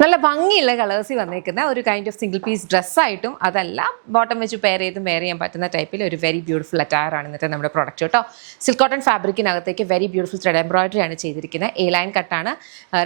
നല്ല ഭംഗിയുള്ള കളേഴ്സിൽ വന്നേക്കുന്ന ഒരു കൈൻഡ് ഓഫ് സിംഗിൾ പീസ് ഡ്രസ്സായിട്ടും അതല്ല ബോട്ടം വെച്ച് പെയർ ചെയ്യാൻ പറ്റുന്ന ടൈപ്പിൽ ഒരു വെരി ബ്യൂട്ടിഫുൾ അറ്റയർ ആണ് ഇന്നത്തെ നമ്മുടെ പ്രൊഡക്റ്റ് കേട്ടോ. സിൽക്ക് കോട്ടൺ ഫാബ്രിക്കിനകത്തേക്ക് വെരി ബ്യൂട്ടിഫുൾ ത്രെഡ് എംബ്രോയിഡറി ആണ് ചെയ്തിരിക്കുന്നത്. എ ലൈൻ കട്ടാണ്,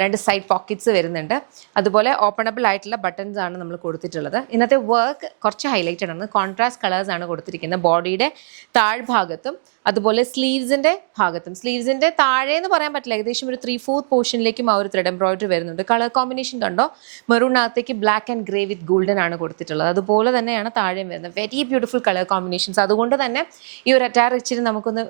2 സൈഡ് പോക്കറ്റ്സ് വരുന്നുണ്ട്. അതുപോലെ ഓപ്പണബിൾ ആയിട്ടുള്ള ബട്ടൺസ് ആണ് നമ്മൾ കൊടുത്തിട്ടുള്ളത്. ഇന്നത്തെ വർക്ക് കുറച്ച് ഹൈലൈറ്റഡ് ആണ്. കോൺട്രാസ്റ്റ് കളേഴ്സ് ആണ് കൊടുത്തിരിക്കുന്നത് ബോഡിയുടെ താഴ്ഭാഗത്തും അതുപോലെ സ്ലീവ്സിൻ്റെ ഭാഗത്തും. സ്ലീവ്സിൻ്റെ താഴെ എന്ന് പറയാൻ പറ്റില്ല, ഏകദേശം ഒരു 3/4 പോർഷനിലേക്കും ആ ഒരു ത്രെഡ് എംബ്രോയിഡറി വരുന്നുണ്ട്. കളർ കോമ്പിനേഷൻ കണ്ടോ, മെറൂണിനകത്തേക്ക് black and grey with golden ആണ് കൊടുത്തിട്ടുള്ളത്. അതുപോലെ തന്നെയാണ് താഴെയും വരുന്നത്. Very beautiful colour combinations. അതുകൊണ്ട് തന്നെ ഈ ഒരു അറ്റയർ ഇച്ചിരി നമുക്കൊന്ന്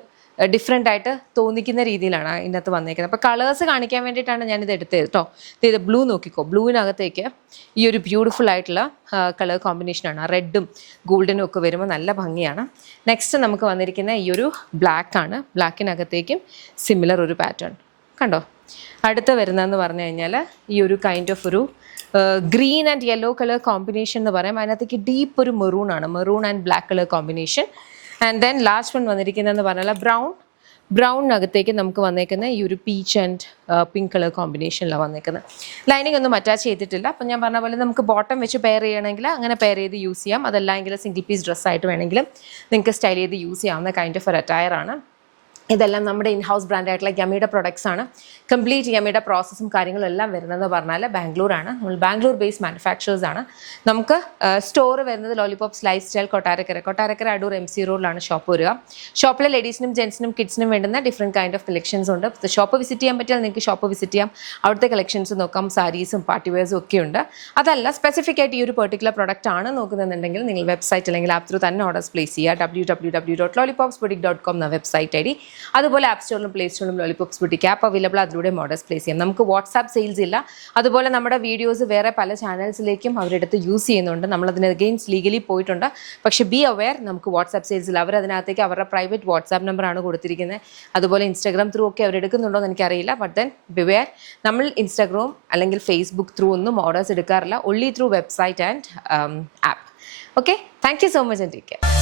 ഡിഫറെൻ്റ് ആയിട്ട് തോന്നിക്കുന്ന രീതിയിലാണ് ഇതിനകത്ത് വന്നേക്കുന്നത്. അപ്പോൾ കളേഴ്സ് കാണിക്കാൻ വേണ്ടിയിട്ടാണ് ഞാനിത് എടുത്തത് കേട്ടോ. ഇത് ബ്ലൂ നോക്കിക്കോ, ബ്ലൂവിനകത്തേക്ക് ഈ ഒരു ബ്യൂട്ടിഫുൾ ആയിട്ടുള്ള കളർ കോമ്പിനേഷനാണ്. റെഡും ഗോൾഡനും ഒക്കെ വരുമ്പോൾ നല്ല ഭംഗിയാണ്. നെക്സ്റ്റ് നമുക്ക് വന്നിരിക്കുന്ന ഈ ഒരു ബ്ലാക്ക് ആണ്. ബ്ലാക്കിനകത്തേക്കും സിമിലർ ഒരു പാറ്റേൺ കണ്ടോ. അടുത്ത വരുന്നതെന്ന് പറഞ്ഞു കഴിഞ്ഞാൽ ഈ ഒരു കൈൻഡ് ഓഫ് ഒരു green and yellow colour combination എന്ന് പറയാം. അതിനകത്തേക്ക് ഡീപ്പ് ഒരു മെറൂൺ ആണ്, maroon and black colour combination. And then last one വന്നിരിക്കുന്നതെന്ന് പറഞ്ഞാൽ ബ്രൗണിനകത്തേക്ക് നമുക്ക് വന്നേക്കുന്ന ഈ ഒരു പീച്ച് ആൻഡ് പിങ്ക് കളർ കോമ്പിനേഷനിലാണ് വന്നേക്കുന്നത്. ലൈനിങ് ഒന്നും അറ്റാച്ച് ചെയ്തിട്ടില്ല. അപ്പം ഞാൻ പറഞ്ഞ പോലെ നമുക്ക് ബോട്ടം വെച്ച് പെയർ ചെയ്യണമെങ്കിൽ അങ്ങനെ പെയർ ചെയ്ത് യൂസ് ചെയ്യാം. അതല്ലെങ്കിൽ സിംഗിൾ പീസ് ഡ്രസ്സായിട്ട് വേണമെങ്കിലും നിങ്ങൾക്ക് സ്റ്റൈൽ ചെയ്ത് യൂസ് ചെയ്യാവുന്ന കൈൻഡ് ഓഫ് ഒരു അറ്റയർ ആണ്. ഇതെല്ലാം നമ്മുടെ ഇൻ ഹൗസ് ബ്രാൻഡായിട്ടുള്ള യമ്മിയുടെ പ്രൊഡക്ട്സ് ആണ്. കംപ്ലീറ്റ് യമ്മിയുടെ പ്രോസസ്സും കാര്യങ്ങളും എല്ലാം വരുന്നതെന്ന് പറഞ്ഞാൽ ബാംഗ്ലൂരാണ്. നമ്മൾ ബാംഗ്ലൂർ ബേസ്ഡ് മാനുഫാക്ചേഴ്സ് ആണ്. നമുക്ക് സ്റ്റോർ വരുന്നത് lollipops life style Kottarakkara Adoor MC റോഡിലാണ് ഷോപ്പ് വരിക. ഷോപ്പിലെ ലേഡീസിനും ജെൻസിനും കിഡ്സിനും വേണ്ടുന്ന ഡിഫറെൻറ്റ് കൈൻഡ് ഓഫ് കളക്ഷൻസ് ഉണ്ട്. ഷോപ്പ് വിസിറ്റ് ചെയ്യാൻ പറ്റിയാൽ നിങ്ങൾക്ക് ഷോപ്പ് വിസിറ്റ് ചെയ്യാം. അവിടുത്തെ കളക്ഷൻസ് നോക്കാം. സാരീസും പാർട്ടി വെയർസും ഒക്കെ ഉണ്ട്. അതല്ല സ്പെസിഫിക് ആയിട്ട് ഈ ഒരു പെർട്ടിക്കുലർ പ്രൊഡക്റ്റ് ആണ് നോക്കുന്നുണ്ടെങ്കിൽ നിങ്ങൾ വെബ്സൈറ്റ് അല്ലെങ്കിൽ ആപ്പ് ത്രൂ തന്നെ ഓർഡേഴ്സ് പ്ലേസ് ചെയ്യുക. www.lollipopsboutique.com എന്ന വെബ്സൈറ്റ് ID. അതുപോലെ ആപ്പ് സ്റ്റോറിലും പ്ലേ സ്റ്റോറിലും ലോലിപോപ്സ് ബുട്ടിക്ക് ആപ്പ് അവൈലബിൾ. അതിലൂടെ ഓർഡേഴ്സ് പ്ലേസ് ചെയ്യാം. നമുക്ക് വാട്സാപ്പ് സെയിൽസ് ഇല്ല. അതുപോലെ നമ്മുടെ വീഡിയോസ് വേറെ പല ചാനൽസിലേക്കും അവരെടുത്ത് യൂസ് ചെയ്യുന്നുണ്ട്. നമ്മളതിന് അഗെയിൻസ്റ്റ് ലീഗലി പോയിട്ടുണ്ട്. പക്ഷേ ബി അവെയർ, നമുക്ക് വാട്സാപ്പ് സെയിൽസ് ഇല്ല. അവരതിനകത്തേക്ക് അവരുടെ പ്രൈവറ്റ് വാട്സാപ്പ് നമ്പറാണ് കൊടുത്തിരിക്കുന്നത്. അതുപോലെ ഇൻസ്റ്റാഗ്രാം ത്രൂ ഒക്കെ അവരെടുക്കുന്നുണ്ടോ എന്ന് എനിക്കറിയില്ല. ബട്ട് ദെൻ ബിവെയർ, നമ്മൾ ഇൻസ്റ്റാഗ്രാം അല്ലെങ്കിൽ ഫേസ്ബുക്ക് ത്രൂ ഒന്നും ഓർഡേഴ്സ് എടുക്കാറില്ല. Only through website and app. Okay, thank you so much and take care.